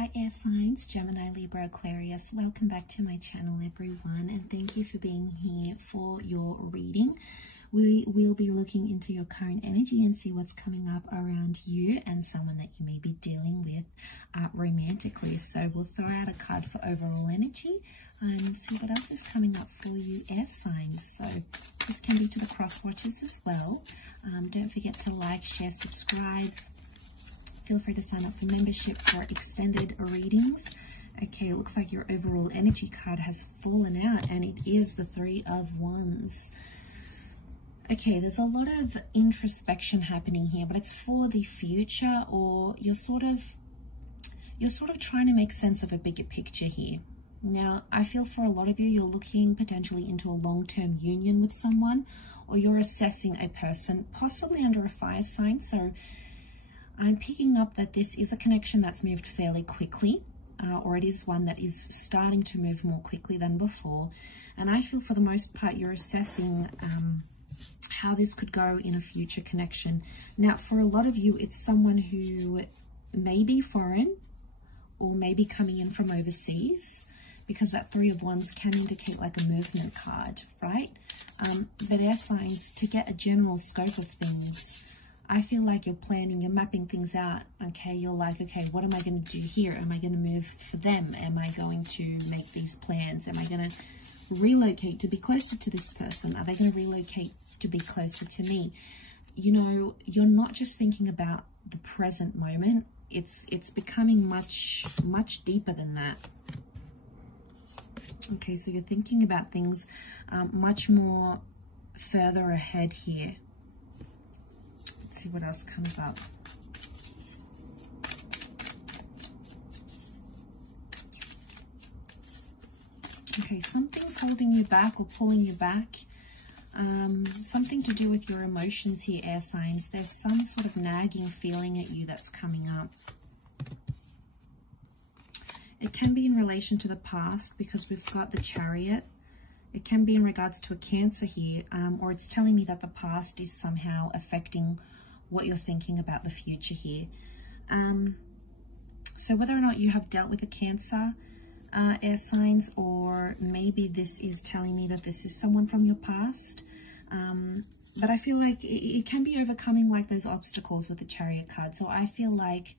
Hi air signs, Gemini, Libra, Aquarius. Welcome back to my channel everyone, and thank you for being here for your reading. We will be looking into your current energy and see what's coming up around you and someone that you may be dealing with romantically. So we'll throw out a card for overall energy and see what else is coming up for you air signs. So this can be to the cross watchers as well. Don't forget to like, share, subscribe. Feel free to sign up for membership for extended readings. Okay, it looks like your overall energy card has fallen out, and it is the Three of Wands. Okay, there's a lot of introspection happening here, but it's for the future, or you're sort of trying to make sense of a bigger picture here. Now, I feel for a lot of you, you're looking potentially into a long-term union with someone, or you're assessing a person, possibly under a fire sign. So I'm picking up that this is a connection that's moved fairly quickly, or it is one that is starting to move more quickly than before. And I feel for the most part, you're assessing how this could go in a future connection. Now, for a lot of you, it's someone who may be foreign or may be coming in from overseas, because that Three of Wands can indicate like a movement card, right? But air signs, to get a general scope of things, I feel like you're planning, you're mapping things out, okay? You're like, okay, what am I going to do here? Am I going to move for them? Am I going to make these plans? Am I going to relocate to be closer to this person? Are they going to relocate to be closer to me? You know, you're not just thinking about the present moment. It's becoming much deeper than that. Okay, so you're thinking about things much more further ahead here. See what else comes up. Okay, something's holding you back or pulling you back. Something to do with your emotions here, air signs. There's some sort of nagging feeling at you that's coming up. It can be in relation to the past, because we've got the Chariot. It can be in regards to a Cancer here, or it's telling me that the past is somehow affecting what you're thinking about the future here. So whether or not you have dealt with a Cancer, air signs, or maybe this is telling me that this is someone from your past, but I feel like it can be overcoming like those obstacles with the Chariot card. So I feel like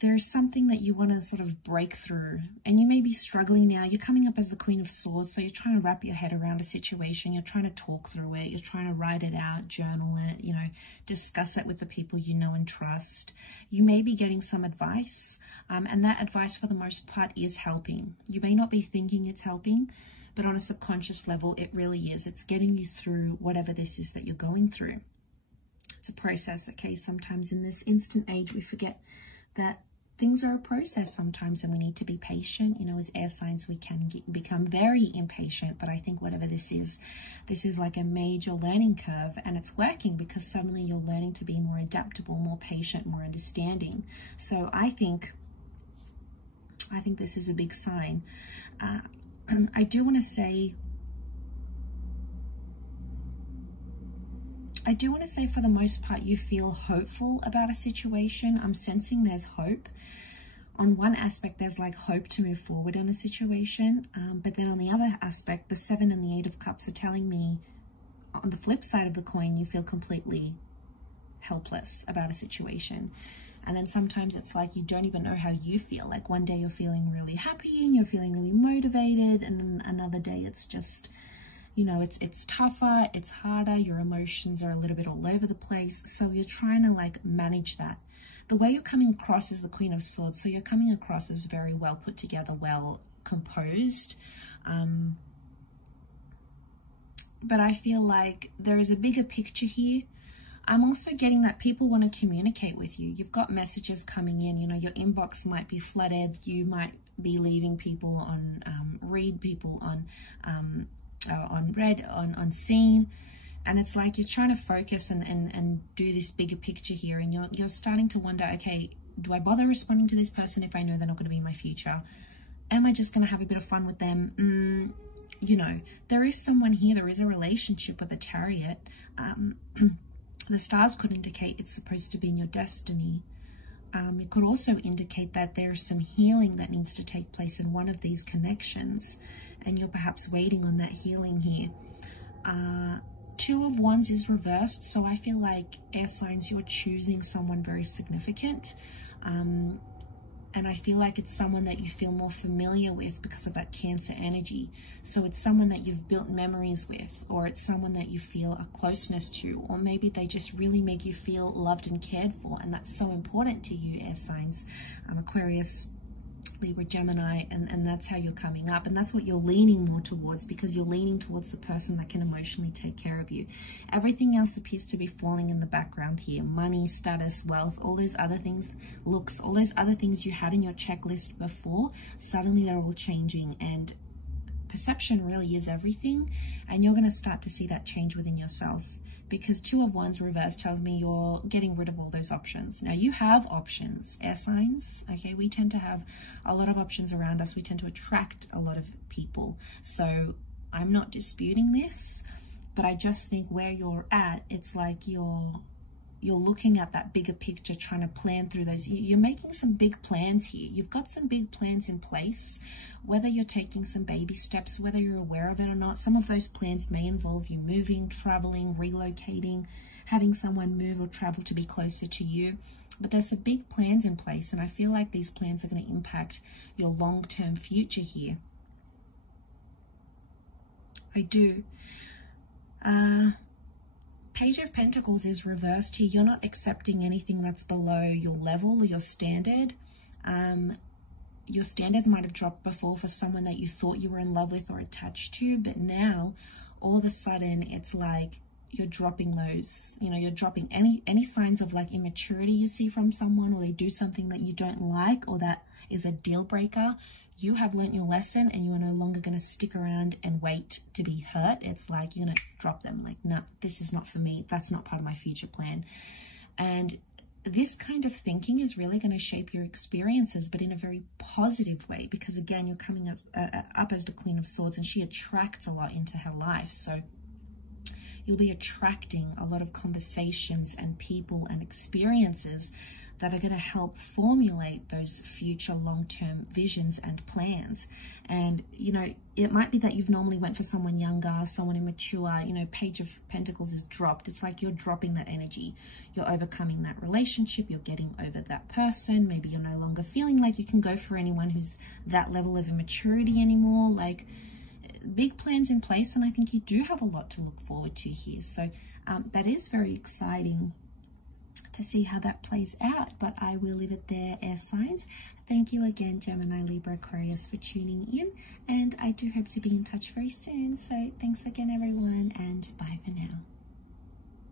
there's something that you want to sort of break through, and you may be struggling now. You're coming up as the Queen of Swords, so you're trying to wrap your head around a situation. You're trying to talk through it. You're trying to write it out, journal it, you know, discuss it with the people you know and trust. You may be getting some advice, and that advice for the most part is helping. You may not be thinking it's helping, but on a subconscious level, it really is. It's getting you through whatever this is that you're going through. It's a process, okay? Sometimes in this instant age, we forget that things are a process sometimes, and we need to be patient. You know, as air signs, we can become very impatient, but I think whatever this is like a major learning curve, and it's working because suddenly you're learning to be more adaptable, more patient, more understanding. So I think this is a big sign. I do want to say for the most part, you feel hopeful about a situation. I'm sensing there's hope. On one aspect, there's like hope to move forward in a situation. But then on the other aspect, the 7 and the 8 of Cups are telling me, on the flip side of the coin, you feel completely helpless about a situation. And then sometimes it's like you don't even know how you feel. Like one day you're feeling really happy and you're feeling really motivated, and then another day it's just, you know, it's tougher, it's harder, your emotions are a little bit all over the place. So you're trying to like manage that. The way you're coming across is the Queen of Swords. So you're coming across as very well put together, well composed. But I feel like there is a bigger picture here. I'm also getting that people want to communicate with you. You've got messages coming in, you know, your inbox might be flooded. You might be leaving people on read, people on read, on seen, and it's like you're trying to focus and do this bigger picture here, and you're starting to wonder, okay, do I bother responding to this person if I know they're not going to be in my future? Am I just going to have a bit of fun with them? You know, there is someone here, there is a relationship with a Chariot. The stars could indicate it's supposed to be in your destiny. It could also indicate that there's some healing that needs to take place in one of these connections, and you're perhaps waiting on that healing here. Two of Wands is reversed, so I feel like air signs, you're choosing someone very significant. And I feel like it's someone that you feel more familiar with because of that Cancer energy. So it's someone that you've built memories with, or it's someone that you feel a closeness to, or maybe they just really make you feel loved and cared for. And that's so important to you, air signs, Aquarius, Libra, Gemini, and that's how you're coming up, and that's what you're leaning more towards, because you're leaning towards the person that can emotionally take care of you. Everything else appears to be falling in the background here. Money, status, wealth, all those other things, looks, all those other things you had in your checklist before, suddenly they're all changing, and perception really is everything, and you're going to start to see that change within yourself. Because Two of Wands reversed tells me you're getting rid of all those options. Now, you have options, air signs, okay? We tend to have a lot of options around us. We tend to attract a lot of people. So I'm not disputing this, but I just think where you're at, it's like you're looking at that bigger picture, trying to plan through those. You're making some big plans here. You've got some big plans in place, whether you're taking some baby steps, whether you're aware of it or not. Some of those plans may involve you moving, traveling, relocating, having someone move or travel to be closer to you. But there's some big plans in place, and I feel like these plans are going to impact your long-term future here. I do. Page of Pentacles is reversed here. You're not accepting anything that's below your level or your standard. Your standards might have dropped before for someone that you thought you were in love with or attached to, but now all of a sudden it's like you're dropping those, you know, you're dropping any signs of like immaturity you see from someone, or they do something that you don't like or that is a deal breaker. You have learnt your lesson, and you are no longer going to stick around and wait to be hurt. It's like you're going to drop them. Like, no, this is not for me. That's not part of my future plan. And this kind of thinking is really going to shape your experiences, but in a very positive way, because again, you're coming up as the Queen of Swords, and she attracts a lot into her life. So you'll be attracting a lot of conversations and people and experiences that are going to help formulate those future long-term visions and plans. And, you know, it might be that you've normally went for someone younger, someone immature. You know, Page of Pentacles is dropped. It's like you're dropping that energy. You're overcoming that relationship. You're getting over that person. Maybe you're no longer feeling like you can go for anyone who's that level of immaturity anymore. Like, big plans in place, and I think you do have a lot to look forward to here. So that is very exciting to see how that plays out, but I will leave it there, air signs. Thank you again, Gemini, Libra, Aquarius, for tuning in, and I do hope to be in touch very soon. So thanks again, everyone, and bye for now.